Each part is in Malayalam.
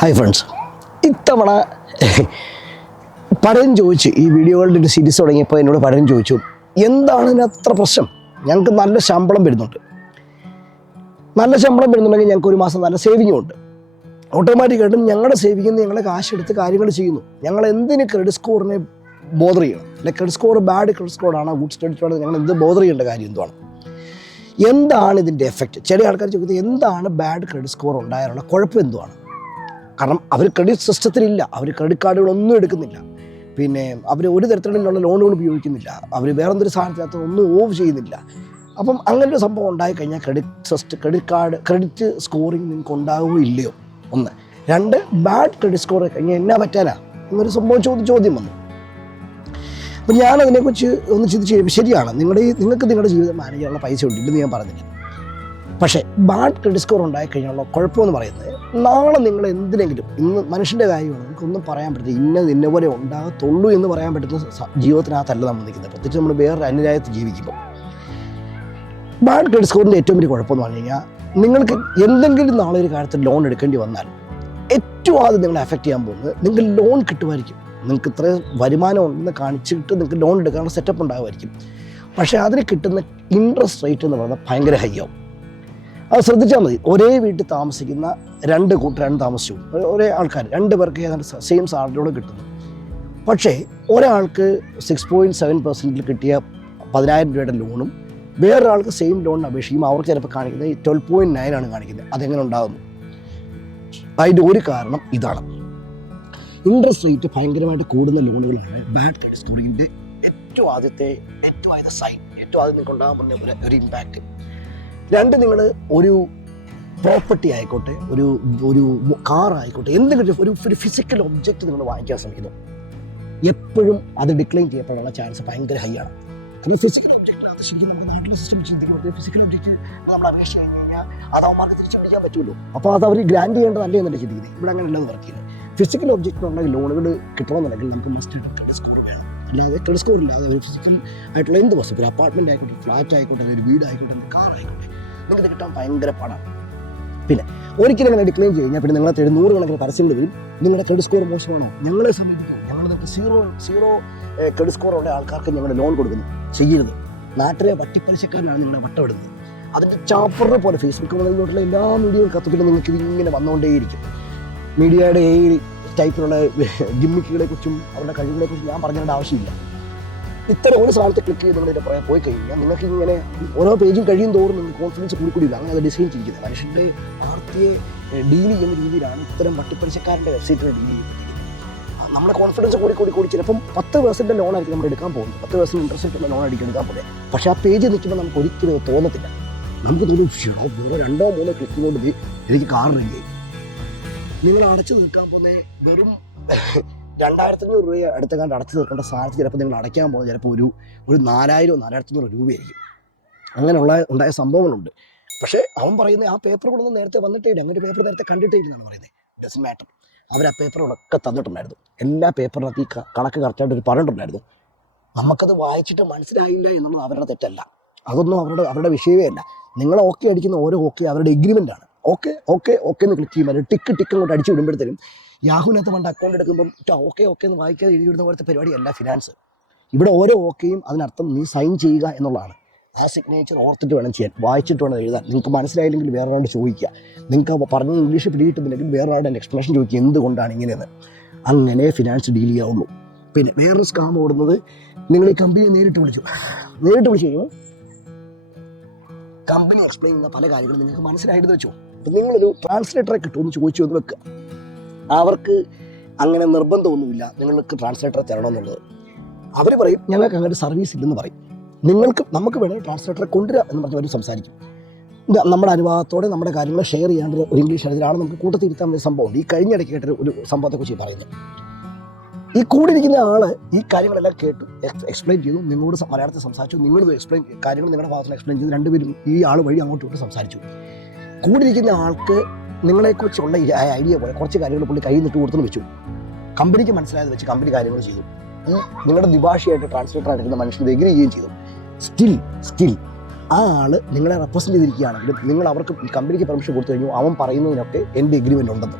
ഹായ് ഫ്രണ്ട്സ് ഇത്തവണ പലരും ചോദിച്ചു ഈ വീഡിയോകളുടെ ഒരു സീരീസ് തുടങ്ങിയപ്പോൾ എന്നോട് പലരും ചോദിച്ചു എന്താണ് അത്ര പ്രശ്നം? ഞങ്ങൾക്ക് നല്ല ശമ്പളം വരുന്നുണ്ട്. നല്ല ശമ്പളം വരുന്നുണ്ടെങ്കിൽ ഞങ്ങൾക്ക് ഒരു മാസം നല്ല സേവിങ്ങും ഉണ്ട്. ഓട്ടോമാറ്റിക്കായിട്ടും ഞങ്ങളുടെ സേവിങ്ങിൽ ഞങ്ങളെ കാശ് എടുത്ത് കാര്യങ്ങൾ ചെയ്യുന്നു. ഞങ്ങൾ എന്തിന് ക്രെഡിറ്റ് സ്കോറിനെ ബോധർ ചെയ്യണം? അല്ലെ ക്രെഡിറ്റ് സ്കോർ ബാഡ് ക്രെഡിറ്റ് സ്കോറാണ് ഗുഡ് ക്രെഡിറ്റ് ഞങ്ങൾ എന്ത് ബോധർ ചെയ്യേണ്ട കാര്യം എന്തുവാണ്? എന്താണ് ഇതിന്റെ എഫക്റ്റ് ചില ആൾക്കാർ ചോദിക്കുന്നത് എന്താണ് ബാഡ് ക്രെഡിറ്റ് സ്കോർ ഉണ്ടായാലുള്ള കുഴപ്പം എന്തുവാണ്? കാരണം അവർ ക്രെഡിറ്റ് സിസ്റ്റത്തിലില്ല അവർ ക്രെഡിറ്റ് കാർഡുകളൊന്നും എടുക്കുന്നില്ല. പിന്നെ അവർ ഒരു തരത്തിലുള്ള ലോണുകൾ ഉപയോഗിക്കുന്നില്ല. അവർ വേറെന്തൊരു സാധനത്തിനകത്ത് ഒന്നും ഓഫ് ചെയ്യുന്നില്ല. അപ്പം അങ്ങനെ ഒരു സംഭവം ഉണ്ടായി കഴിഞ്ഞാൽ credit system credit card credit scoring നിങ്ങൾക്ക് ഉണ്ടാകുമോ ഇല്ലയോ? ഒന്ന്. രണ്ട് ബാഡ് ക്രെഡിറ്റ് സ്കോർ കഴിഞ്ഞാൽ എന്നാ പറ്റാനാ? എന്നൊരു സംഭവം ചോദ്യം ചോദ്യം വന്നു. അപ്പം ഞാൻ അതിനെക്കുറിച്ച് ഒന്ന് ചിന്തിച്ച് ശരിയാണ്. നിങ്ങളുടെ നിങ്ങൾക്ക് നിങ്ങളുടെ ജീവിതം മാനേജ് ചെയ്യാനുള്ള പൈസ ഉണ്ട് ഇല്ലെന്ന് ഞാൻ പറഞ്ഞില്ല? പക്ഷേ ബാഡ് ക്രെഡിറ്റ് സ്കോർ ഉണ്ടായി കഴിഞ്ഞാൽ കുഴപ്പമെന്ന് പറയുന്നത് നാളെ നിങ്ങൾ എന്തിനെങ്കിലും ഇന്ന് മനുഷ്യന്റെ കാര്യമാണ് നമുക്കൊന്നും പറയാൻ പറ്റില്ല ഇന്ന ഇന്ന പോലെ ഉണ്ടാകത്തുള്ളൂ എന്ന് പറയാൻ പറ്റുന്ന ജീവിതത്തിനകത്തല്ല നമ്മൾ നിൽക്കുന്നത്. പ്രത്യേകിച്ച് നമ്മൾ വേറൊരു അന്യരായത്ത് ജീവിക്കുമ്പോൾ. ബാഡ് ക്രെഡിറ്റ് സ്കോറിന്റെ ഏറ്റവും വലിയ കുഴപ്പമെന്ന് പറഞ്ഞു കഴിഞ്ഞാൽ നിങ്ങൾക്ക് എന്തെങ്കിലും നാളെ ഒരു കാര്യത്തിൽ ലോൺ എടുക്കേണ്ടി വന്നാൽ ഏറ്റവും ആദ്യം നിങ്ങളെ അഫക്റ്റ് ചെയ്യാൻ പോകുന്നത് നിങ്ങൾ ലോൺ കിട്ടുമായിരിക്കും. നിങ്ങൾക്ക് ഇത്ര വരുമാനം ഉണ്ടെന്ന് കാണിച്ചിട്ട് നിങ്ങൾക്ക് ലോൺ എടുക്കാനുള്ള സെറ്റപ്പ് ഉണ്ടാകുമായിരിക്കും. പക്ഷേ അതിന് കിട്ടുന്ന ഇൻട്രസ്റ്റ് റേറ്റ് എന്ന് പറയുന്നത് ഭയങ്കര ഹൈ ആവും. അത് ശ്രദ്ധിച്ചാൽ മതി. ഒരേ വീട്ടിൽ താമസിക്കുന്ന രണ്ട് കൂട്ടരാണ് താമസിച്ചു ഒരേ ആൾക്കാർ രണ്ട് പേർക്ക് ഏതാണ്ട് സെയിം സാലറിയോട് കിട്ടുന്നു. പക്ഷേ ഒരാൾക്ക് സിക്സ് പോയിന്റ് സെവൻ പെർസെന്റിൽ കിട്ടിയ പതിനായിരം രൂപയുടെ ലോണും വേറൊരാൾക്ക് സെയിം ലോണിന് അപേക്ഷിക്കും. അവർക്ക് ചിലപ്പോൾ കാണിക്കുന്നത് ട്വൽവ് പോയിന്റ് നയൻ ആണ് കാണിക്കുന്നത്. അതെങ്ങനെ ഉണ്ടാകുന്നു? അതിന്റെ ഒരു കാരണം ഇതാണ്. ഇൻട്രസ്റ്റ് റേറ്റ് ഭയങ്കരമായിട്ട് കൂടുന്ന ലോണുകളാണ് ബാഡ് ക്രെഡിറ്റ് സ്കോറിങ്ങിന്റെ ഏറ്റവും ആദ്യത്തെ ഏറ്റവും ആദ്യത്തെ സൈൻ ഏറ്റവും ആദ്യം ഒരു ഒരു ഇമ്പാക്റ്റ് രണ്ട് നിങ്ങൾ ഒരു പ്രോപ്പർട്ടി ആയിക്കോട്ടെ ഒരു ഒരു കാർ ആയിക്കോട്ടെ എന്തെങ്കിലും ഒരു ഒരു ഫിസിക്കൽ ഒബ്ജക്റ്റ് നിങ്ങൾ വാങ്ങിക്കാൻ ശ്രമിക്കുന്നു. എപ്പോഴും അത് ഡിക്ലൈൻ ചെയ്യപ്പെടാനുള്ള ചാൻസ് ഭയങ്കര ഹൈ ആണ്. കാരണം ഫിസിക്കൽ ഒബ്ജക്റ്റിനകത്ത് ശരിക്കും നമ്മുടെ നാട്ടിലെ സിസ്റ്റം ചിന്തിക്കുന്നത് ഫിസിക്കൽ ഒബ്ജക്റ്റ് നമ്മൾ അപേക്ഷ കഴിഞ്ഞ് കഴിഞ്ഞാൽ അത് അവന്മാർക്ക് തിരിച്ചടിക്കാൻ പറ്റുമല്ലോ അപ്പോൾ അത് അവർ ഗ്രാൻഡ് ചെയ്യേണ്ടതല്ലേ എന്നല്ല ചിന്തിക്കുന്നത് ഇവിടെ അങ്ങനെയല്ല വർക്ക് ചെയ്യുന്നത്. ഫിസിക്കൽ ഒബ്ജക്റ്റിനുള്ള ലോണുകൾ കിട്ടണമെന്നുണ്ടെങ്കിൽ നമുക്ക് മസ്റ്റ് ക്രെഡിറ്റ് സ്കോർ വേണം. അല്ലാതെ ക്രെഡിറ്റ് സ്കോർ ഇല്ലാതെ ഒരു ഫിസിക്കൽ ആയിട്ടുള്ള എന്ത് വസ്തു ഒരു അപ്പാർട്ട്മെന്റ് ആയിക്കോട്ടെ ഫ്ലാറ്റ് ആയിക്കോട്ടെ ഒരു വീട് ആയിക്കോട്ടെ കാർ ആയിക്കോട്ടെ നിങ്ങൾക്ക് കിട്ടാൻ ഭയങ്കര പാടാണ് പിന്നെ ഒരിക്കലും നിങ്ങൾ ഡിക്ലെയിം കഴിഞ്ഞാൽ പിന്നെ നിങ്ങളെ നൂറ് കണക്കിന് പരസ്യങ്ങൾ വരും. നിങ്ങളുടെ ക്രെഡിറ്റ് സ്കോർ മോശമാണോ? ഞങ്ങളെ സമീപിക്കും ഞങ്ങൾ സീറോ സീറോ ക്രെഡിറ്റ് സ്കോർ ഉള്ള ആൾക്കാർക്ക് ഞങ്ങൾ ലോൺ കൊടുക്കുന്നു. ചെയ്യരുത്. നാട്ടിലെ വട്ടിപ്പലിശക്കാരനാണ് നിങ്ങളെ വട്ടമിടുന്നത്. അതിന്റെ ചാപ്പറിനെ പോലെ ഫേസ്ബുക്ക് മുതലോട്ടുള്ള എല്ലാ മീഡിയയും കത്തുപിന്നെ നിങ്ങൾക്ക് ഇതിങ്ങനെ വന്നുകൊണ്ടേയിരിക്കും. മീഡിയയുടെ ഏ ടൈപ്പിലുള്ള ഗിമ്മിക്കുകളെ കുറിച്ചും അവരുടെ കഴിവുകളെ കുറിച്ചും ഞാൻ പറഞ്ഞേണ്ട ആവശ്യമില്ല. ഇത്തരം ഒരു സാധനത്തെ ക്ലിക്ക് ചെയ്ത് നിങ്ങളുടെ പറയാൻ പോയി കഴിഞ്ഞാൽ നിങ്ങൾക്ക് ഇങ്ങനെ ഓരോ പേജും കഴിയും തോറും നിങ്ങൾക്ക് കോൺഫിഡൻസ് കൂടി കൂടി. അങ്ങനെ അത് ഡിസൈൻ ചെയ്തിരിക്കുന്നത്. മനുഷ്യന്റെ ആർത്തിയെ ഡീൽ ചെയ്യുന്ന രീതിയിലാണ് ഇത്തരം വട്ടിപ്പലിശക്കാരന്റെ വെബ്സൈറ്റിൽ ഡീൽ ചെയ്യുന്നത് നമ്മുടെ കോൺഫിഡൻസ് കൂടി കൂടി കൂടി ചിലപ്പം പത്ത് പെർസെന്റ് ലോൺ ആയിരിക്കും നമ്മൾ എടുക്കാൻ പോകുന്നത്. പത്ത് പെർസെന്റ് ഇൻട്രസ്റ്റ് ഉള്ള ലോൺ ആയിരിക്കും എടുക്കാൻ പോകുന്നത്. പക്ഷേ ആ പേജ് നിൽക്കുമ്പോൾ നമുക്ക് ഒരിക്കലും തോന്നത്തില്ല. നമുക്ക് തോന്നും രണ്ടോ മൂന്നോ ക്ലിക്ക് കൊണ്ട് എനിക്ക് കാർ നിങ്ങൾ അടച്ചു നിൽക്കാൻ പോകുന്ന വെറും രണ്ടായിരത്തി അഞ്ഞൂറ് രൂപ അടുത്ത കണ്ട് അടച്ചു തീർക്കേണ്ട സാധനത്തിൽ ചിലപ്പോൾ നിങ്ങൾ അടയ്ക്കാൻ പോകുന്നത് ചിലപ്പോൾ ഒരു ഒരു നാലായിരം നാലായിരത്തഞ്ഞൂറ് രൂപയായിരിക്കും. അങ്ങനെയുള്ള ഉണ്ടായ സംഭവങ്ങളുണ്ട്. പക്ഷേ അവൻ പറയുന്നത് ആ പേപ്പർ കൊണ്ടൊന്നും നേരത്തെ വന്നിട്ടേ ഇല്ല. അങ്ങനെ പേപ്പർ നേരത്തെ കണ്ടിട്ടേ ഇല്ലെന്നാണ് പറയുന്നത്. ഡസ് മാറ്റർ അവർ ആ പേപ്പറുകളൊക്കെ തന്നിട്ടുണ്ടായിരുന്നു. എല്ലാ പേപ്പറിനകത്ത് ഈ കണക്ക് കറക്റ്റായിട്ട് ഒരു പറഞ്ഞിട്ടുണ്ടായിരുന്നു. നമുക്കത് വായിച്ചിട്ട് മനസ്സിലായില്ല എന്നുള്ളത് അവരുടെ തെറ്റല്ല. അതൊന്നും അവരുടെ അവരുടെ വിഷയമേ അല്ല. നിങ്ങൾ ഓക്കെ അടിക്കുന്ന ഓരോ ഓക്കെ അവരുടെ എഗ്രിമെന്റ് ആണ്. ഓക്കെ ഓക്കെ ഓക്കെ എന്ന് ക്ലിക്ക് ചെയ്യുമ്പോൾ ടിക്ക് ടിക്ക് അങ്ങോട്ട് അടിച്ചു വിടുമ്പോഴത്തേനും യാഹുവിനകത്ത് പണ്ട് അക്കൗണ്ട് എടുക്കുമ്പം ഓക്കെ ഓക്കെ എന്ന് വായിക്കാതെ എഴുതി വിടുന്ന പോലത്തെ പരിപാടിയല്ല ഫിനാൻസ് ഇവിടെ ഓരോ ഓക്കെയും അതിനർത്ഥം നീ സൈൻ ചെയ്യുക എന്നുള്ളതാണ്. ആ സിഗ്നേച്ചർ ഓർത്തിട്ട് വേണം ചെയ്യാൻ വായിച്ചിട്ട് വേണം എഴുതാൻ. നിങ്ങൾക്ക് മനസ്സിലായില്ലെങ്കിൽ വേറെ ഒരാളോട് ചോദിക്കുക നിങ്ങൾക്ക് പറഞ്ഞത് ഇംഗ്ലീഷ് പിടിയിട്ടുണ്ടെങ്കിൽ വേറെ ആളുടെ എക്സ്പ്ലനേഷൻ ചോദിക്കുക എന്തുകൊണ്ടാണ് ഇങ്ങനെയെന്ന്. അങ്ങനെ ഫിനാൻസ് ഡീൽ ചെയ്യാവുള്ളൂ. പിന്നെ വേറൊരു സ്കാം ഓടുന്നത് നിങ്ങൾ ഈ കമ്പനിയെ നേരിട്ട് വിളിച്ചു. നേരിട്ട് വിളിച്ചു കഴിയുമ്പോൾ കമ്പനി എക്സ്പ്ലെയിൻ ചെയ്യുന്ന പല കാര്യങ്ങളും നിങ്ങൾക്ക് മനസ്സിലായിട്ട് വെച്ചോ. അപ്പം നിങ്ങളൊരു ട്രാൻസ്ലേറ്ററെ കിട്ടുമെന്ന് ചോദിച്ചു എന്ന് വെക്കുക അവർക്ക് അങ്ങനെ നിർബന്ധമൊന്നുമില്ല. നിങ്ങൾക്ക് ട്രാൻസ്ലേറ്ററെ തരണമെന്നുള്ളത്. അവർ പറയും ഞങ്ങൾക്ക് അങ്ങനെ സർവീസ് ഇല്ലെന്ന് പറയും. നിങ്ങൾക്ക് നമുക്ക് വേണമെങ്കിൽ ട്രാൻസ്ലേറ്ററെ കൊണ്ടുവരാം എന്ന് പറഞ്ഞ് അവർ സംസാരിക്കും. നമ്മുടെ അനുഭവത്തോടെ നമ്മുടെ കാര്യങ്ങൾ ഷെയർ ചെയ്യാണ്ട് ഒരു ഇംഗ്ലീഷ് എഴുതിയാണ് നമുക്ക് കൂട്ടത്തിരുത്താൻ ഒരു സംഭവമുണ്ട് ഈ കഴിഞ്ഞിടയ്ക്ക് കേട്ടൊരു ഒരു സംഭവത്തെക്കുറിച്ച് പറയുന്നത് ഈ കൂടിയിരിക്കുന്ന ആൾ ഈ കാര്യങ്ങളെല്ലാം കേട്ടു എക്സ്പ്ലെയിൻ ചെയ്തു നിങ്ങളോട് മലയാളത്തിൽ സംസാരിച്ചു നിങ്ങളിത് എക്സ്പ്ലെയിൻ കാര്യങ്ങൾ നിങ്ങളുടെ ഭാഗത്തിൽ എക്സ്പ്ലെയിൻ ചെയ്തു രണ്ടുപേരും ഈ ആൾ വഴി അങ്ങോട്ടും ഇങ്ങോട്ടും സംസാരിച്ചു. കൂടിയിരിക്കുന്ന ആൾക്ക് നിങ്ങളെക്കുറിച്ചുള്ള ഐഡിയ പോലെ കുറച്ച് കാര്യങ്ങൾ പുള്ളി കയ്യിൽ നിന്നിട്ട് കൊടുത്തു വെച്ചു. കമ്പനിക്ക് മനസ്സിലായത് വെച്ച് കമ്പനി കാര്യങ്ങൾ ചെയ്തു. നിങ്ങളുടെ ദ്വിഭാഷയായിട്ട് ട്രാൻസ്ലേറ്റർ ആയിരിക്കുന്ന മനുഷ്യൻ എഗ്രി ചെയ്യുകയും ചെയ്തു? സ്റ്റിൽ സ്റ്റിൽ ആ ആൾ നിങ്ങളെ റെപ്രസെന്റ് ചെയ്തിരിക്കുകയാണെങ്കിലും നിങ്ങൾ അവർക്ക് കമ്പനിക്ക് പെർമിഷൻ കൊടുത്തു കഴിഞ്ഞു. അവൻ പറയുന്നതിനൊക്കെ എന്റെ എഗ്രിമെന്റ് ഉണ്ടെന്ന്.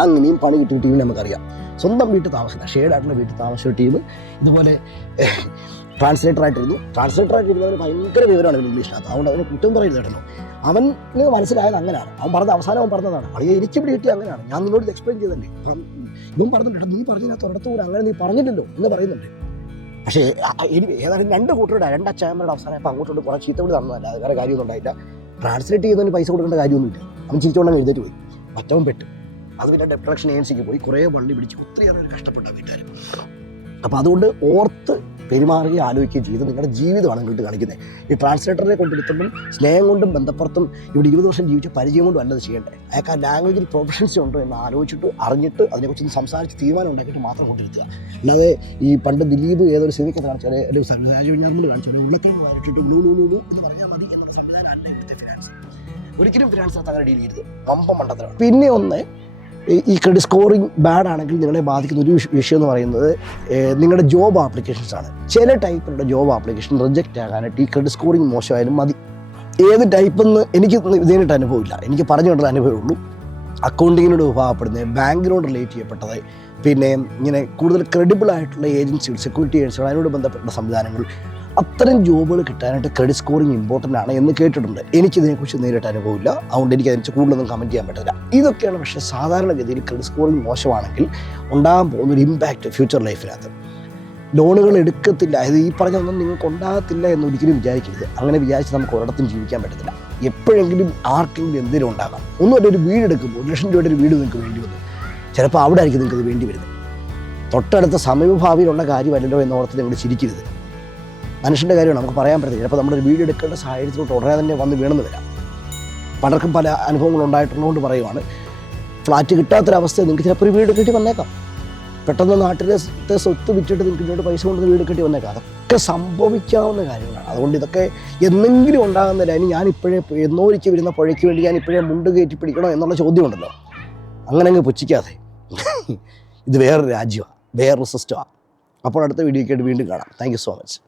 അങ്ങനെയും പണി കിട്ടിയ ടീമിന് നമുക്കറിയാം. സ്വന്തം വീട്ടിൽ താമസിക്കുന്ന ഷെയ്ഡായിട്ടുള്ള വീട്ടിൽ താമസിച്ച ടീം ഇതുപോലെ ട്രാൻസ്ലേറ്റർ ആയിട്ടിരുന്നു. ട്രാൻസ്ലേറ്റർ ആയിട്ടിരുന്നവന് ഭയങ്കര വിവരമാണ് അവൻ ഇംഗ്ലീഷിനകത്ത് അതുകൊണ്ട് അവന് കുറ്റം പറയുന്നത് കേട്ടോ. അവന് മനസ്സിലായത് അങ്ങനെയാണ്. അവൻ പറഞ്ഞ അവസാനം അവൻ പറഞ്ഞതാണ്. അളിയ എനിക്ക് ഇവിടെ കിട്ടിയ അങ്ങനെയാണ്. ഞാൻ നിന്നോട് എക്സ്പ്ലെയിൻ ചെയ്തല്ലേ അപ്പം ഇവൻ പറഞ്ഞിട്ടുണ്ട് നീ പറഞ്ഞതിനകത്ത് ഒരിടത്തും കൂടെ അങ്ങനെ നീ പറഞ്ഞില്ലല്ലോ എന്ന് പറയുന്നുണ്ട്. പക്ഷേ ഏതായാലും രണ്ട് കൂട്ടരുടെ രണ്ട് രണ്ടച്ചായമ്മയുടെ അവസാനം ഇപ്പം അങ്ങോട്ടോട്ട് കുറേ ചീത്ത കൂടി തന്നതല്ല. അത് വേറെ കാര്യമൊന്നും ഉണ്ടായില്ല. ട്രാൻസ്ലേറ്റ് ചെയ്യുന്നതിന് പൈസ കൊടുക്കേണ്ട കാര്യമൊന്നുമില്ല. അവൻ ചീത്തോണ്ടെന്ന് എഴുതിട്ട് പോയി മറ്റവൻ പെട്ടു. അത് പിന്നെ ഡെപ്രഡക്ഷൻ ഏജൻസിക്ക് പോയി. കുറേ വള്ളി പിടിച്ച് ഒത്തിരിയേറെ കഷ്ടപ്പെട്ട വീട്ടുകാർ അപ്പോൾ അതുകൊണ്ട് ഓർത്ത് പെരുമാറുകയും ആലോചിക്കുകയും ചെയ്ത് നിങ്ങളുടെ ജീവിതമാണ് നിങ്ങൾക്ക് കാണിക്കുന്നത് ഈ ട്രാൻസ്ലേറ്ററിനെ കൊണ്ടെടുത്തുമ്പം സ്നേഹം കൊണ്ടും ബന്ധപ്പുറത്തും ഇവിടെ ഇരുപത് വർഷം ജീവിച്ച പരിചയം കൊണ്ടും അല്ലത് ചെയ്യേണ്ടത് അയാൾക്ക് ആ ലാംഗ്വേജിൽ പ്രൊഫഷൻസി ഉണ്ടോ എന്ന് ആലോചിച്ചിട്ട് അറിഞ്ഞിട്ട് അതിനെക്കുറിച്ച് സംസാരിച്ച് തീരുമാനം ഉണ്ടാക്കിയിട്ട് മാത്രം കൊണ്ടിരുത്തുക. അല്ലാതെ ഈ പണ്ട് ദിലീപ് ഏതൊരു സിനിമയ്ക്ക് കാണിച്ചാൽ അല്ലെങ്കിൽ രാജവിഞ്ഞാറിൽ കാണിച്ചാൽ ഉള്ളത്തിൽ വരച്ചിട്ട് ലൂ ലൂ ലൂ എന്ന് പറഞ്ഞാൽ മതി എന്നുള്ള സംവിധാനം അല്ല ഇവിടുത്തെ ഫിനാൻസ് ഒരിക്കലും ഫിനാൻസ് അങ്ങനെ ഡീൽ ചെയ്യരുത്. മണ്ടത്തരം മണ്ടത്തരമാണ്. പിന്നെ ഒന്ന് ഈ- ക്രെഡിറ്റ് സ്കോറിംഗ് ബാഡ് ആണെങ്കിൽ നിങ്ങളെ ബാധിക്കുന്ന ഒരു വിഷയം എന്ന് പറയുന്നത് നിങ്ങളുടെ ജോബ് ആപ്ലിക്കേഷൻസ് ആണ്. ചില ടൈപ്പിലുള്ള ജോബ് ആപ്ലിക്കേഷൻ റിജക്റ്റ് ആകാനായിട്ട് ഈ ക്രെഡിറ്റ് സ്കോറിംഗ് മോശമായാലും മതി. ഏത് ടൈപ്പ് എന്ന് എനിക്ക് ഇതിനായിട്ട് അനുഭവമില്ല. എനിക്ക് പറഞ്ഞു കൊണ്ടൊരു അനുഭവമേ ഉള്ളൂ. അക്കൗണ്ടിങ്ങിനോട് വിഭാഗപ്പെടുന്നത് ബാങ്കിനോട് റിലേറ്റ് ചെയ്യപ്പെട്ടത് പിന്നെ ഇങ്ങനെ കൂടുതൽ ക്രെഡിബിൾ ആയിട്ടുള്ള ഏജൻസികൾ സെക്യൂരിറ്റി ഏജൻസികൾ അതിനോട് ബന്ധപ്പെട്ട സംവിധാനങ്ങൾ അത്തരം ജോബുകൾ കിട്ടാനായിട്ട് ക്രെഡിറ്റ് സ്കോറിംഗ് ഇമ്പോർട്ടന്റ് ആണ് എന്ന് കേട്ടിട്ടുണ്ട്. എനിക്കിതിനെക്കുറിച്ച് നേരിട്ട് അനുഭവമില്ല. അതുകൊണ്ട് എനിക്ക് അതിനെക്കുറിച്ച് കൂടുതലൊന്നും കമന്റ് ചെയ്യാൻ പറ്റില്ല ഇതൊക്കെയാണ് പക്ഷേ സാധാരണഗതിയിൽ ക്രെഡിറ്റ് സ്കോറിംഗ് മോശമാണെങ്കിൽ ഉണ്ടാകാൻ പോകുന്ന ഒരു ഇമ്പാക്റ്റ് ഫ്യൂച്ചർ ലൈഫിനകത്ത് ലോണുകൾ എടുക്കത്തില്ല. അതായത് ഈ പറഞ്ഞതൊന്നും നിങ്ങൾക്ക് ഉണ്ടാകത്തില്ല എന്ന് ഒരിക്കലും വിചാരിക്കരുത്. അങ്ങനെ വിചാരിച്ച് നമുക്ക് ഒരിടത്തും ജീവിക്കാൻ പറ്റത്തില്ല. എപ്പോഴെങ്കിലും ആർക്കെങ്കിലും എന്തെങ്കിലും ഉണ്ടാകാം. ഒന്നുമല്ല ഒരു വീട് എടുക്കുമ്പോൾ ഒരു ലക്ഷം രൂപയുടെ ഒരു വീട് നിങ്ങൾക്ക് വേണ്ടി വന്നു. ചിലപ്പോൾ അവിടെ ആയിരിക്കും നിങ്ങൾക്ക് അത് വേണ്ടി വരുന്നത്. തൊട്ടടുത്ത സമീപഭാവിയിലുള്ള കാര്യമല്ലല്ലോ എന്നോർത്ത് നിങ്ങൾ ചിരിക്കരുത്. മനുഷ്യന്റെ കാര്യമാണ് നമുക്ക് പറയാൻ പറ്റത്തില്ല. ചിലപ്പോൾ നമ്മളൊരു വീഡിയോ എടുക്കേണ്ട സാഹചര്യത്തിലോട്ട് ഉടനെ തന്നെ വന്ന് വീണെന്ന് വരാം. പലർക്കും പല അനുഭവങ്ങൾ ഉണ്ടായിട്ടുള്ളതുകൊണ്ട് പറയുവാണ്. ഫ്ലാറ്റ് കിട്ടാത്തൊരവസ്ഥ നിങ്ങൾക്ക് ചിലപ്പോൾ ഒരു വീട് കെട്ടി വന്നേക്കാം. പെട്ടെന്ന് നാട്ടിലത്തെ സ്വത്ത് വിറ്റിട്ട് നിങ്ങൾക്ക് ഇങ്ങോട്ട് പൈസ കൊണ്ടുവന്ന് വീട് കെട്ടി വന്നേക്കാം. അതൊക്കെ സംഭവിക്കാവുന്ന കാര്യങ്ങളാണ്. അതുകൊണ്ട് ഇതൊക്കെ എന്നെങ്കിലും ഉണ്ടാകുന്നില്ല ഇനി ഞാൻ ഇപ്പോഴേ എന്നോരിച്ച് വരുന്ന പുഴയ്ക്ക് വേണ്ടി ഞാൻ ഇപ്പോഴേ മുണ്ട് കയറ്റി പിടിക്കണോ എന്നുള്ള ചോദ്യമുണ്ടല്ലോ. അങ്ങനെ അങ്ങ് പുച്ഛിക്കാതെ. ഇത് വേറൊരു രാജ്യമാണ്. വേറൊരു സിസ്റ്റമാണ്. അപ്പോൾ അടുത്ത വീഡിയോയ്ക്കായിട്ട് വീണ്ടും കാണാം. Thank so much